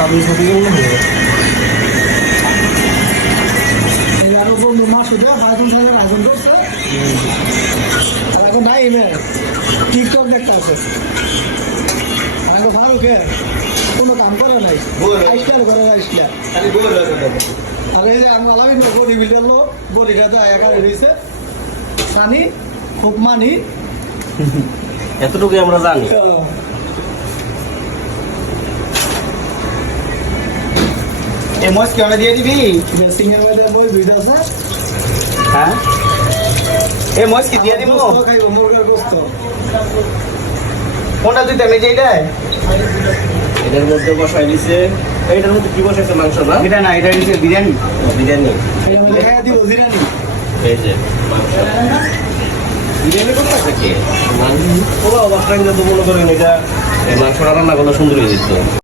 ছাব্বিশ থেকে মনে হবে। এই আরো বন্ধু মাস হতে আয়োজন সাহেবের আয়োজন করছে আর এখন নাই মে টিকটক দেখতে আছে আর এখন ফারুকে কোনো কাম করে নাই আইসটার করে আইসলা আর এই যে আমি আলামিন বডি বিল্ডার লোক বডিটা তো একারে রয়েছে সানি খুব মানি এতটুকু আমরা জানি। এই মজ কি দিয়ে দিবি? সিঙ্গের মধ্যে বই ভিডিও আছে হ্যাঁ এই মজ কি দিয়ে দিব? খাইব মুরগির গোস্ত কোনটা দিতে আমি যেটাই এটার মধ্যে বসাই দিছে। এইটার মধ্যে কি বসাইছে? মাংস না? এটা না, এটা হচ্ছে বিরিয়ানি। বিরিয়ানি। এটা মধ্যে খাইয়া দিব জিরানি এই যে মাংস। বিরিয়ানি করতেছে কি? ওরা অবাক টাইম তো মনে করেন এটা মাংসটা রান্না করলে সুন্দর হয়ে যেত।